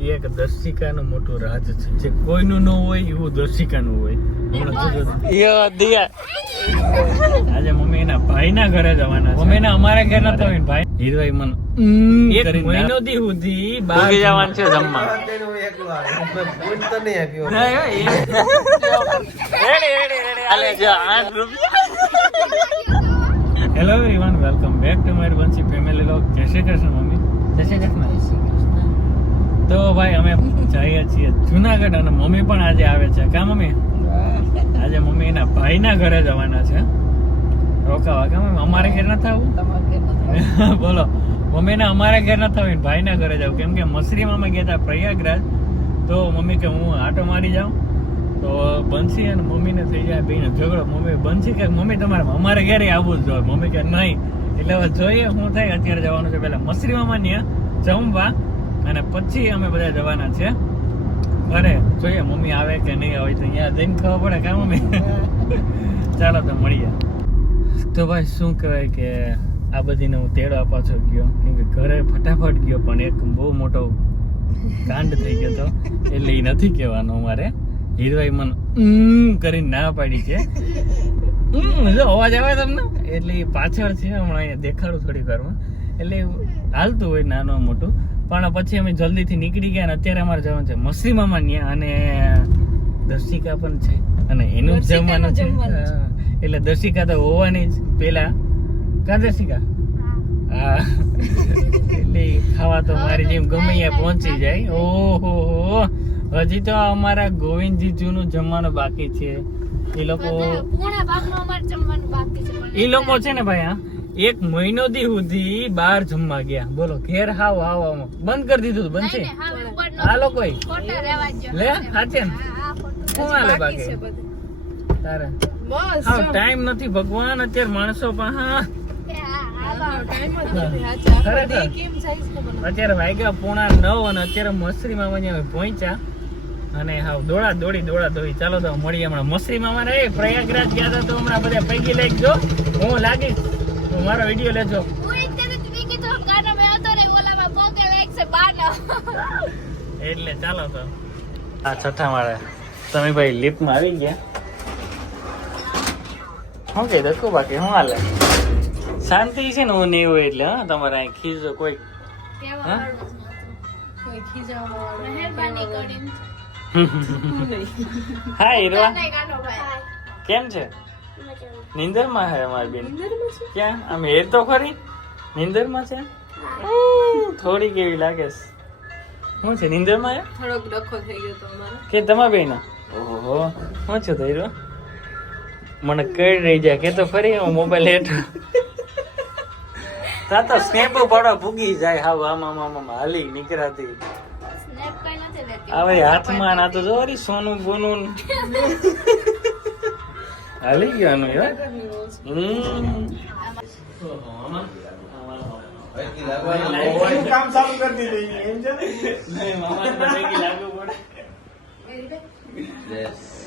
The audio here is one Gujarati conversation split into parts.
એક દર્શિકાનું મોટું રાજ છે. જે કોઈનું ન હોય એવું દર્શિકાનું હોય. આજે મમ્મી એના ભાઈના ઘરે જવાના છે. મમ્મી અમારા ઘરે નતો હોય ભાઈ. હીરભાઈ મન એક મહિનો દી સુધી બહાર જવાનું છે જમવા. Hello everyone welcome back to my Vanshi family vlog જય શ્રી કૃષ્ણ મમ્મી. જય શ્રી કૃષ્ણ. તો ભાઈ અમે જઈએ છીએ જુનાગઢ અને મમ્મી પણ આજે આવે છે. કા મમ્મી? આજે મમ્મી એના ભાઈના ઘરે જવાના છે. રોકાવા. કા મમ્મી? અમારે ઘેર ના થવું? બોલો. મમ્મીને અમારે ઘેર ના થવું ભાઈના ઘરે જાવ. કેમ કે મસરીમાં અમે ગયા હતા પ્રયાગરાજ. તો મમ્મી કે હું આટો મારી જાઉં. તો બંસી અને મમ્મીને થઈ જાય બેને ઝઘડો. મમ્મી બંસી કે મમ્મી તમારે અમારે ઘેરે આવવું જ જોઈએ. મમ્મી કે નહીં. એટલે હવે જોઈએ શું થાય. અત્યારે જવાનું છે. પહેલાં મસરી મામા ત્યાં જમવા. અને પછી અમે બધા જવાના છે. અરે જોઈએ મમ્મી આવે કે નહીં આવે તો અહીંયા જઈને ખબર પડે કા મમ્મી. ચાલો તો મળીએ. તો ભાઈ શું કહેવાય કે આ બધીને હું તેડો આપવા છો ગયો. કેમ કે ઘરે ફટાફટ ગયો પણ એક બહુ મોટો કાંડ થઈ ગયો તો. એટલે એ નથી કહેવાનો અમારે. હીરભાઈ મને કરીને ના પાડી છે. જો અવાજ આવે તમને? એટલે પાછળ છે હમણાં અહીંયા દેખાડું થોડી વારમાં. એટલે હાલતું હોય નાનું મોટું પણ પછી અમે જલ્દીથી નીકળી ગયા અને અત્યારે અમારે જવાનું છે મસરી મામા અને દર્શિકા પણ છે. અને એનું જમવાનું છે. એટલે દર્શિકા તો હોવાની જ પેલા કા દર્શિકા? હા. એટલે ખાવા તો મારી જેમ ગમે ત્યાં પહોંચી જાય. ઓહો હો. હજી તો અમારા ગોવિંદજી જૂનું જમવાનું બાકી છે. એ લોકો એ લોકો છે ને ભાઈ હા? એક મહિનો દી સુધી બહાર જમવા ગયા. બોલો ઘેર હાવ હાવ હાવ બંધ કરી દીધું ખોટા રહેવા દ્યો. લે સાચે શું હાલે બાકી તારે. ટાઈમ નથી ભગવાન અત્યારે માણસો પાસે અત્યારે વાગ્યા પોણા નવ અને અત્યારે મસરી મામા અમે પહોંચ્યા. અને હાવ દોડા દોડી દોડા દોડી. ચાલો તો મળીએ હમણાં. મસરી મામા રે પ્રયાગરાજ ગયા હતા તો હમણાં બધા પૈકી લઈ જો હું લાગીશ. મારો વીડિયો લેજો. એટલે ચાલો તો. આ છઠ્ઠા માળે. તમે ભાઈ લિફ્ટમાં આવી ગયા? શું કહે દો બાકી? શું હાલે? શાંતિ છે ને હું નહીં હોય એટલે હા? તમારે અહીં ખીજો કોઈ હા? હીરવા કેમ છે? નિંદરમાં હે અમારી બેન. ક્યાં? આમ એ તો ખરી? નિંદરમાં છે? થોડી કેવી લાગે છે. શું છે નિંદરમાં હે થોડોક ડખો થઈ ગયો તો અમારો. કે તમારા બેન ઓહો શું છે તો મને કઈ રહી જાય કે તો ફરી હું મોબાઈલ હેઠ તા તો સ્નેપ પડવા ભૂગી જાય. હાવ આમાં આમ હાલી નીકળાતી. સ્નેપ કઈ નથી લેતી. હવે હાથમાં ના તો જોરી સોનું બોનું હાલી ગયો આનું યાર હમ ઓહો, આમાં- આમાં- કામ ચાલુ કરી દીધું એમ છે ને નહીં, મામાને બધે કી લાગુ પડે.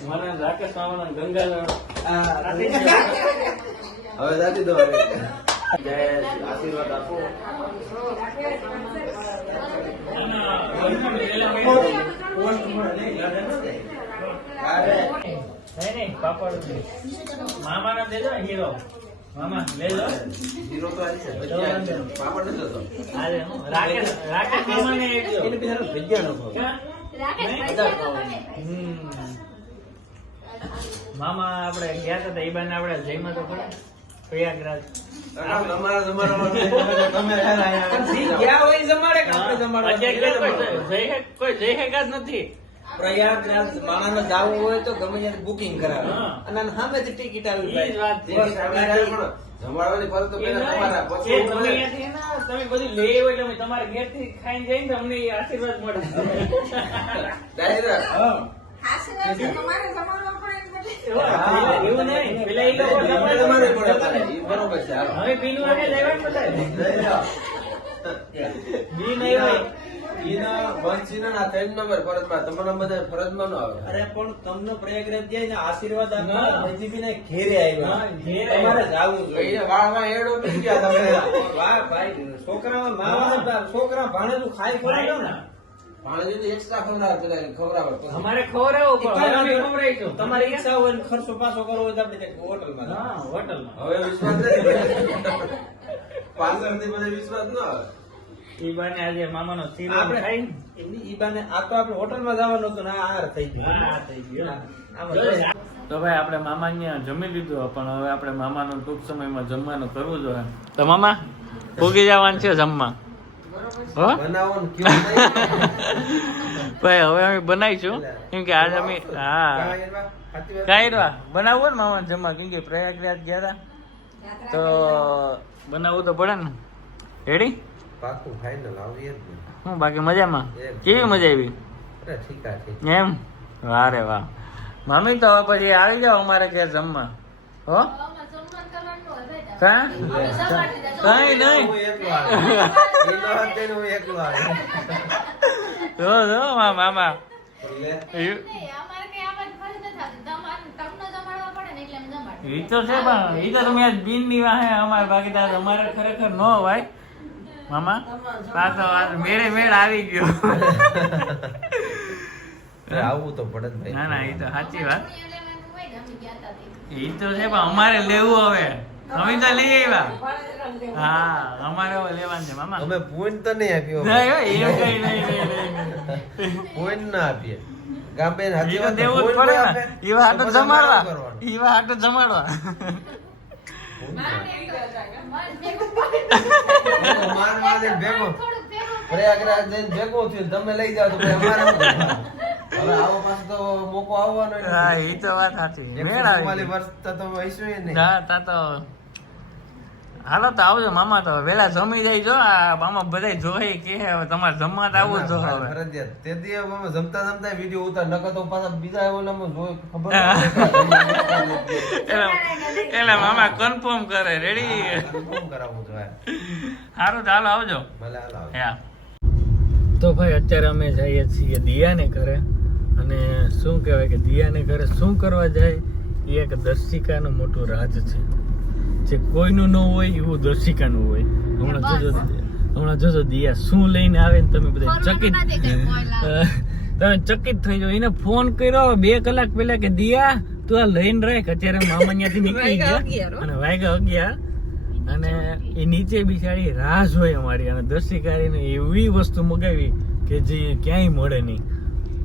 મારા રાકેશ મામાના ગંગાધર આપી દો. હવે દાદી દો જય આશીર્વાદ આપો નહીં, નહીં, પાપડ મામા ના દેજો હીરો મામા લેજો. હીરો તો આવી છે પાપડ નથી હતો આજે રાકેશ રાકેશ મામા ને એને બિચારો ભજીયા નો રાકેશ નહીં? ભાઈ જોડે ગમે. હમ. મામા આપણે ગયા હતા તો એ બાને આપણે જઈમાં તો ખરા પ્રયાગરાજ તમારા જમાનામાં તમે હેરા આયા. ગયા હોય એ જમાડે કે આપણે જમાડવા અત્યારે કોઈ જઈ હે- કોઈ જઈ શકા જ નથી. પ્રયાગરાજ માણસ જવું હોય તો ગમે ત્યારે બુકિંગ કરાવે. અને સામેથી ટિકિટ આવી જમાડવાની ફરજ તો પહેલા તમારા પછી તમે હું અહીંયાથી ના, તમે બધું લઈ એટલે અમે તમારા ઘેરથી ખાઈને જઈને તો આશીર્વાદ મળે. એવા, નહીં. પેલા ઈ લોકો બરોબર છે હવે પીલું વાગે લેવા બધા બી નહીં હોય ઈના વંશીના ના ત્રણ નંબર ફરજમાં તમારા બધા ફરજમાં ન આવે. અરે પણ તમને પ્રયાગરાજ જાય ને આશીર્વાદ આપવા હજી ના ઘેરે આવ્યા. તમારે આવ્યા. જાવું જોઈએ. એડો પી ગયા તમે? વાહ ભાઈ છોકરામાં માવા છોકરા ભાણેજું ખાઈ ને? ખવડાવે. તમારી ઈચ્છા હોય ખર્ચો પાછો કરવો હોય તો આપણે હોટલમાં હોટલમાં. હવે વિશ્વાસ નથી. પાછળથી બધે વિશ્વાસ ન આવે. ઈ આજે મામાનો શીરો ખાઈ એમની આ તો આપણે હોટલમાં જવાનું હતું ને આ થઈ ગયું. થઈ ગયું. તો- તો ભાઈ આપણે મામા ત્યાં જમી લીધું પણ હવે આપણે મામાનું ટૂંક સમયમાં જમવાનું કરવું જોઈએ તો મામા ભૂગી જવાનું છે જમવા. ભાઈ હવે અમે બનાવીશું. કેમ કે આજે અમે હા. કાંઈ એમાં સાચી વાત. કાંઈ રા બનાવવું ને મામા જમવા કેમ કે પ્રયાગરાજ ગયા હતા તો બનાવવું તો પડે ને. રેડી પાકું ફાઇનલ આવીએ જ ને. હું બાકી મજામાં? કેવી મજા આવી? અરે ઠીક ઠીક એમ? વાહ રે વાહ. મમ્મી તો પછી આવી જાઓ અમારે ઘેર જમવા. હો? ભાઈ. કઈ નહીં. જો જો મામા એ- તો છે પણ ઈ તો તમે બિનની વાહે અમારે બાકી અમારે ખરેખર ન હોય. મામા? પાછો મેળે મેળ આવી ગયો. આવવું તો પડે ભાઈ. ના ના એ તો સાચી વાત. ગયા તા તે. ઈ તો છે પણ અમારે લેવું હવે. અમે તો લઈ આવ્યા. હા અમારે હવે લેવાનું છે મામા. અમે point તો નહીં આપ્યો. નહીં હો, કઈ નહીં, નહીં, નહીં. point ના આપીએ. ગામ બેન ઈ તો દેવું જ પડે ને. જમાડવા. વાત તો જમાડવા. મારે માર ભેગો પ્રયાગરાજ જઈને ભેગો થયો તમે લઈ જાઓ તો હવે આવો પાછો તો મોકો આવવાનો હા એ તો વાત સાચી મેળ આવે વર્ષ તો તો હઈશું નહીં. હા તા તો હાલો તો આવજો મામા તો વેલા જમી જાય જો આ મામા બધા જોઈ કે હવે તમારે જમવા તો આવવું જો હવે. ફરજિયાત. તે દી અમે જમતા જમતા વીડિયો ઉતાર નકર તો પાછા બીજા ઓલામાં જોઈ ખબર. એલા એલા મામા કન્ફર્મ કરે રેડી કન્ફર્મ કરાવવું જો સારું તો હાલો આવજો. ભલે હાલો હા. તો ભાઈ અત્યારે અમે જઈએ છીએ દિયાને ઘરે અને શું કહેવાય કે દિયાને ઘરે શું કરવા જાય એ એક દર્શિકાનું મોટું રાજ છે. જે કોઈનું ન હોય એવું દર્શિકાનું હોય. હમણાં જોજો હમણાં જોજો દિયા શું લઈને આવે ને તમે બધા ચકિત. તમે ચકિત થઈ જાઓ. એને ફોન કર્યો બે કલાક પહેલા કે દિયા તું આ લઈને રાખ. અત્યારે મામા ત્યાંથી નીકળી ગયા. અને વાગ્યા. અગિયાર અને એ નીચે બિચારી રાહ જોઈ અમારી. અને દર્શિકારીને એવી વસ્તુ મગાવી કે જે ક્યાંય મળે નહીં.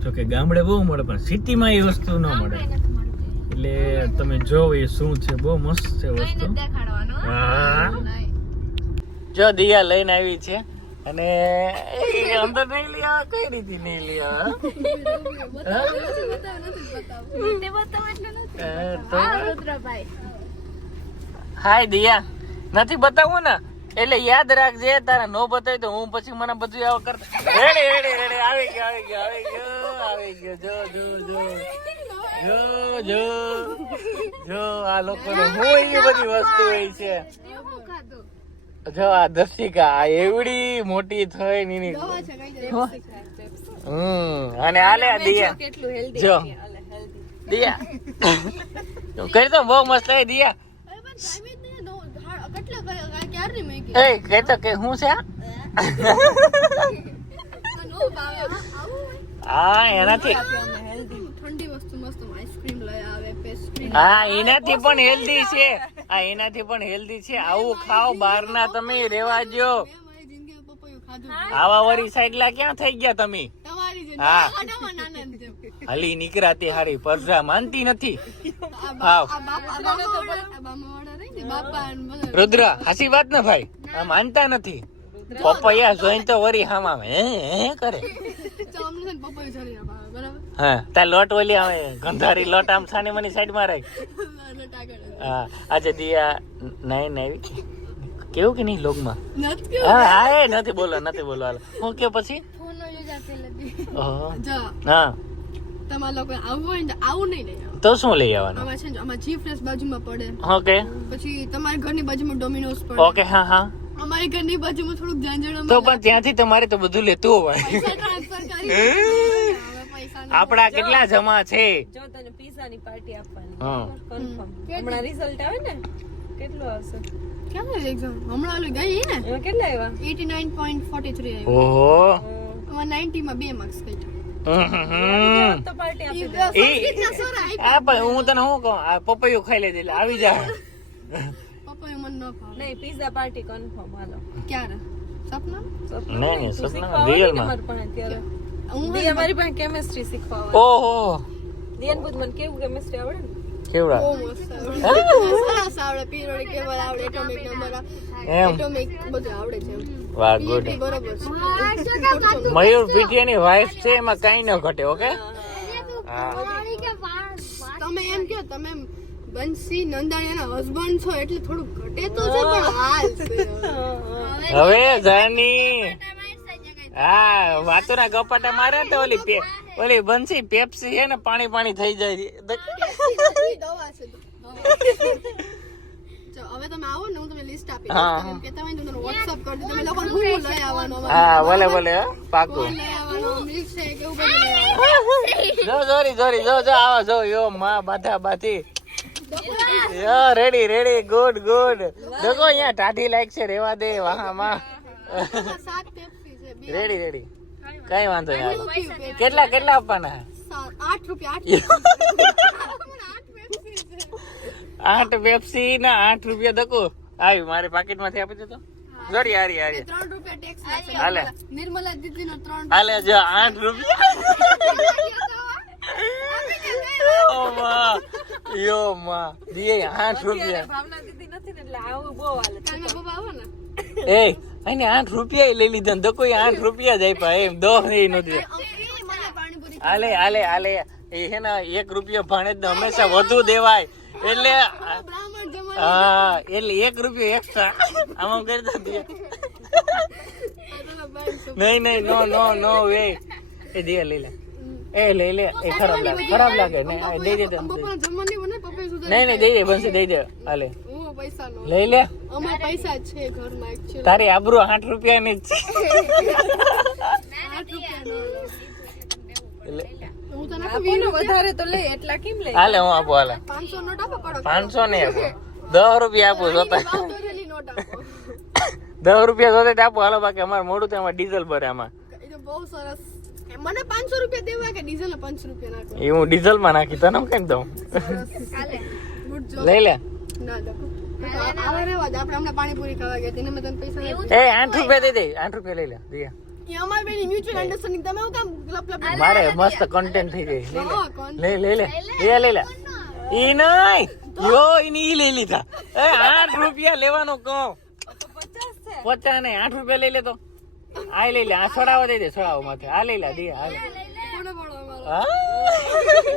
જો કે ગામડે બહુ મળે પણ સિટીમાં એ વસ્તુ ન મળે. એટલે તમે જોવો એ શું છે. બહુ મસ્ત છે વસ્તુ. હો. જો દિયા લઈને આવી છે. અને અંદર નહીં લઈ આવે કઈ રીતે નહીં લઈ આવે. હાય દિયા. નથી બતાવું ને? એટલે યાદ રાખજે તારા નો બતાવી તો હું પછી મને બધું આવો કરતા. Ready ready ready. આવી ગયો આવી ગયો આવી ગયો આવી ગયો. જો જો જો. જો જો જો આ લોકોને હું એ બધી વસ્તુ હોય છે. જો આ દર્શિકા આ એવડી મોટી થઈ ની ની હમ અને આલે આ દિયા. જો દિયા. કરી તો બહુ મસ્ત થઈ દિયા. અરે પણ time જ નહીં, નો, હા, કેટલા કલાક, ક્યારની મેગી? એ કહે તો કે હું છે? હા. એનાથી. ઠંડી વસ્તુ મસ્ત આઈસ્ક્રીમ લઈ આવે પેસ્ટ્રી હા એનાથી પણ હેલ્ધી છે. હા એનાથી પણ હેલ્ધી છે. આવું ખાઓ બહારના તમે રેવા જો મારી જિંદગીમાં પપૈયું ખાધું આવા વરી સાઈડલા ક્યાં થઈ ગયા તમે? હા. હલી નીકળાતી હારી પરજા માનતી નથી. આ આ આ આ. રુદ્ર હાસી વાત ને ભાઈ? આ માનતા નથી. પપૈયા જોઈને તો વરી હામાં હે હે કરે. હા. તાર લોટ ઓલી આવે ગંધારી લોટ આમ છાની મની સાઈડમાં રાખ. હા આજે દિયા નહીં નહીં કેવું કે નહીં લોગમાં હા હા એ નથી બોલો નથી બોલો હાલ. હું કે પછી? આપેલી. હા. તમારે લોકો આવવું હોય ને તો આવું નહીં લઈ તો શું લઈ આવવાનું? આમાં છે આમાં ચીફ રેસ બાજુમાં પડે. ઓકે પછી તમારી ઘરની બાજુમાં ડોમિનોઝ પડે. ઓકે હા હા. અમારી ઘરની બાજુમાં થોડુંક તો પણ ત્યાંથી તમારે તો બધું લેતું હોય. ટ્રાન્સફર કરી. આપડા કેટલા જમા છે? જો તને પીઝાની પાર્ટી આપવાની. હા. કન્ફર્મ હમણાં રિઝલ્ટ આવે ને? કેટલું આવશે? કેમ છે exam? હમણાં ઓલી ગઈ ને? કેટલા આવ્યા? 89.43 આવ્યું. ઓહો. એમાં 90 માં બે માર્ક્સ પણ હું તને શું કહું? આ પપૈયું ખાઈ લેજે એટલે આવી જાય. પપ્પાએ મને ન ભાવે. નહીં પીઝા પાર્ટી કન્ફર્મ હાલો. ક્યારે? સપના નહીં, સપના, શીખવા ને હું દી અમારી પાસે કેમેસ્ટ્રી શીખવા આવે ઓહો દિયાન મને કેવું કેમેસ્ટ્રી આવડે ને? કેવડા? બહુ મસ્ત આવડે. સરસ આવડે પીરિયોડિક ટેબલ આવડે એટોમિક નંબર એટોમિક બધું આવડે છે વાહ ગુડ બરોબર છે. મયુર પીટીયાની વાઇફ છે એમાં કાંઈ ન ઘટે ઓકે? તમે એમ કહો તમે બંસી નંદાણી એના હસબન્ડ છો એટલે થોડું ઘટે તો છે પણ હાલ હવે જાની હા વાતોના ગપાટા મારે ને તો ઓલી ઓલી બંસી પેપ્સી છે ને પાણી પાણી થઈ જાય. દવા છે હવે તમે આવો ને હું તમને લિસ્ટ આપી હા, દઈશ તમે કહેતા હોય ને તો તમને WhatsApp કરી દઉં. તમે લોકોને હું હું લઈ આવવાનો? હા ભલે ભલે પાકું. લઈ આવવાનો? મિલ્કશેક એવું બધું જો જોરી જોરી જો જો આવા જો યો માં બાધા બાધી. યો રેડી રેડી ગુડ ગુડ દેખો અહીંયા ટાઢી લાઈક છે રેવા દે વાહમાં સાત રેડી રેડી કઈ વાંધો નહીં. કેટલા કેટલા આપવાના? આઠ રૂપિયા આઠ પેપ્સી ના આઠ રૂપિયા દકો. આવી મારે પાકીટમાંથી આપી દેતો. જોડી હારી હારી. ત્રણ રૂપિયા ટેક્સ હાલે. નિર્મલા દીદી નો ત્રણ હાલે જો આઠ રૂપિયા. ઓ માં. યો માં. દીએ આઠ રૂપિયા. ભાવના દીદી નથી ને એટલે આવું બહુ હાલે છે. કાલના આવો ને. એ આને આઠ રૂપિયા લઈ લીધા ને તો કોઈ આઠ રૂપિયા જાય પા એમ દો નહીં નથી આલે આલે આલે એ હે ને એક રૂપિયો ભાણે જ હંમેશા વધુ દેવાય. એટલે હા એટલે એક રૂપિયો એક્સ્ટ્રા આમાં કરી દો. નહીં નહીં નો નો નો વે એ દે લઈ લે. એ લઈ લે. એ ખરાબ લાગે ખરાબ લાગે. ને દઈ દે નહીં નહીં દઈ દે બનશે દઈ દે. હાલે. પૈસા નો લઈ લે. અમાર પૈસા છે ઘરમાં એક્ચ્યુઅલી તારી આબરૂ આઠ રૂપિયાની જ આઠ રૂપિયા નો છે એટલે હું તો આપો વીનો વધારે તો લે એટલા કેમ લે? હાલે હું આપો હાલે. પાંચસો નોટ આપો પડો 500 ને આપો. દસ રૂપિયા આપો જોતા. દસ રૂપિયા જોતા આપો. હાલો બાકી અમારે મોડું તો એમાં ડીઝલ ભરે આમાં. બહુ સરસ. મને પાંચસો રૂપિયા દેવા કે ડીઝલ પાંચસો રૂપિયા નાખો એ હું ડીઝલમાં નાખી તને કઈ દઉં? લઈ લે. ના દેખો આવા રેવા દે આપણે હમણાં પાણીપુરી ખાવા ગયા તેને મેં તને પૈસા આપ્યા. આઠ રૂપિયા દઈ દે આઠ રૂપિયા લઈ લે દિયા એ અમારી બેની મ્યુચ્યુઅલ અન્ડરસ્ટેન્ડિંગ તમે હું કામ લપ લપ મારે મસ્ત કન્ટેન્ટ થઈ ગઈ. લે. લઈ લે. લઈ લે લઈ લે ઈ નહીં યો ઈની ઈ લઈ લીધા. એ આઠ રૂપિયા લેવાનો કહો. પચાસ નહીં આઠ રૂપિયા લઈ લે તો. આ લઈ લે આ છોડાવો દઈ દે માથે. આ લઈ લે દે લે. હા?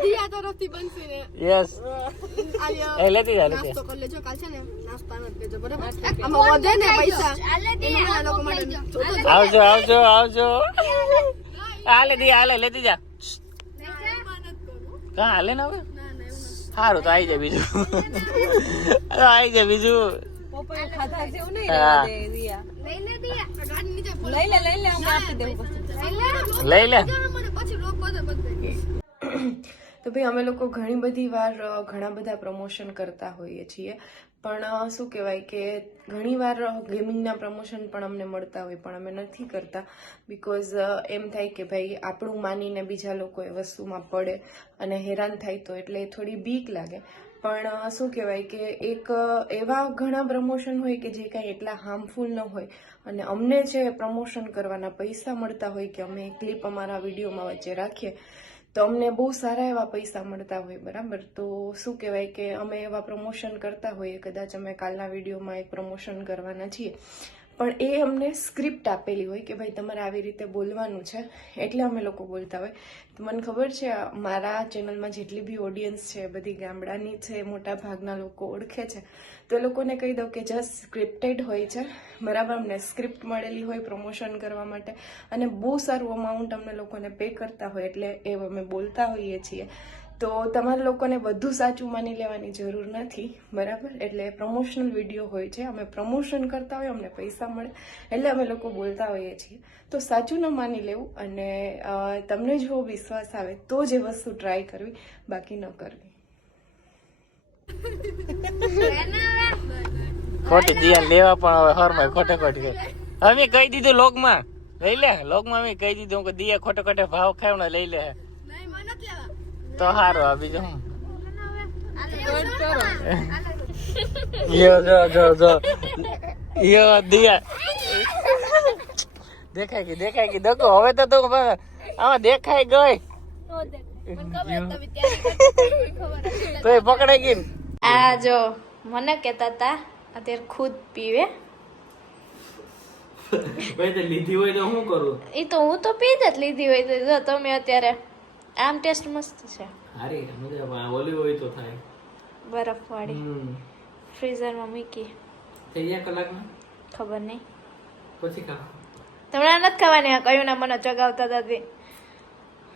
દિયા તરફથી બનશે ને યસ એ લેતી જા લેતી નાસ્તો કરી લેજો કાલ છે ને નાસ્તા નથી દેજો બરાબર આમાં વધે ને પૈસા એનું લોકો માટે આવજો આવજો આવજો હાલે દી હાલે લેતી જા કા હાલે ને હવે સારું તો આવી જાય બીજું આવી જાય બીજું ખાધા જેવું નહીં દિયા લઈ લે લઈ લે લઈ લે મને પછી રોક બધે બધે તો ભાઈ, અમે લોકો ઘણી બધી વાર ઘણા બધા પ્રમોશન કરતા હોઈએ છીએ. પણ શું કહેવાય કે ઘણી વાર ગેમિંગના પ્રમોશન પણ અમને મળતા હોય, પણ અમે નથી કરતા. બિકોઝ એમ થાય કે ભાઈ, આપણું માનીને બીજા લોકો એ વસ્તુમાં પડે અને હેરાન થાય તો એટલે થોડી બીક લાગે. પણ શું કહેવાય કે એક એવા ઘણા પ્રમોશન હોય કે જે કાંઈ એટલા હાર્મફુલ ન હોય. અને અમને જે પ્રમોશન કરવાના પૈસા મળતા હોય કે અમે ક્લિપ અમારા વિડીયોમાં વચ્ચે રાખીએ તો અમને બહુ સારા એવા પૈસા મળતા હોય, બરાબર? તો શું કહેવાય કે અમે એવા પ્રમોશન કરતા હોઈએ, કદાચ અમે કાલના વિડીયોમાં એક પ્રમોશન કરવાના છીએ. પણ એ અમને સ્ક્રિપ્ટ આપેલી હોય કે ભાઈ તમારે આવી રીતે બોલવાનું છે, એટલે અમે લોકો બોલતા હોય. તો મને ખબર છે, મારા ચેનલમાં જેટલી બી ઓડિયન્સ છે, બધી ગામડાની છે મોટા ભાગના લોકો ઓળખે છે. તો એ લોકોને કહી દઉં કે જસ્ટ સ્ક્રિપ્ટેડ હોય છે. બરાબર, અમને સ્ક્રિપ્ટ મળેલી હોય પ્રમોશન કરવા માટે. અને બહુ સારું અમાઉન્ટ અમને લોકોને પે કરતા હોય, એટલે એ અમે બોલતા હોઈએ છીએ. તો તમારે લોકોને બધું સાચું માની લેવાની જરૂર નથી, બરાબર? એટલે પ્રમોશનલ વીડિયો હોય છે. અમે પ્રમોશન કરતા હોય, અમને પૈસા મળે, એટલે અમે લોકો બોલતા હોઈએ છીએ. તો સાચું ન માની લેવું અને તમને જો વિશ્વાસ આવે તો જ એ વસ્તુ ટ્રાય કરવી, બાકી ન કરવી. ખોટી દિયા લેવા પણ હવે હરમાય ખોટે ખોટી અમે કહી દીધું લોકમાં. લઈ લે લોકમાં અમે કહી દીધું કે દિયા ખોટે ખોટે ભાવ ખાવ ને લઈ લે. તો સારું આ બીજું યો જો જો જો. યો દિયા. દેખાય ગઈ દેખાય ગઈ દકો હવે તો તું આમાં દેખાય ગઈ. તો પકડાઈ ગઈ. આ જો મને કહેતા હતા અત્યારે ખુદ પીવે. ભાઈ તે લીધી હોય તો શું કરું? એ તો હું તો પી જ લીધી હોય તો જો તમે અત્યારે આમ ટેસ્ટ મસ્ત છે. હારી મજા ઓલી હોય તો થાય. બરફ વાળી. ફ્રીઝરમાં મૂકી. થઈ જાય કલાકમાં? ખબર નહીં. પછી ખા તમને નથી ખાવાની આ કયું ના મને ચગાવતા હતા તે.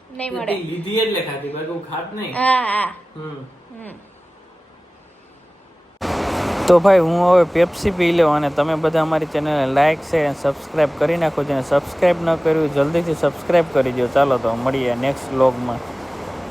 નહીં મળે. લીધી એટલે ખાધી બાકી ખાત નહીં. હા હા. હમ. હમ. તો ભાઈ, હું હવે પેપ્સી પી લઉં અને તમે બધા અમારી ચેનલને લાઇક શેર અને સબસ્ક્રાઇબ કરી નાખો. જેને સબસ્ક્રાઈબ ન કર્યું, જલ્દીથી સબસ્ક્રાઈબ કરી દો ચાલો તો મળીએ નેક્સ્ટ વ્લોગમાં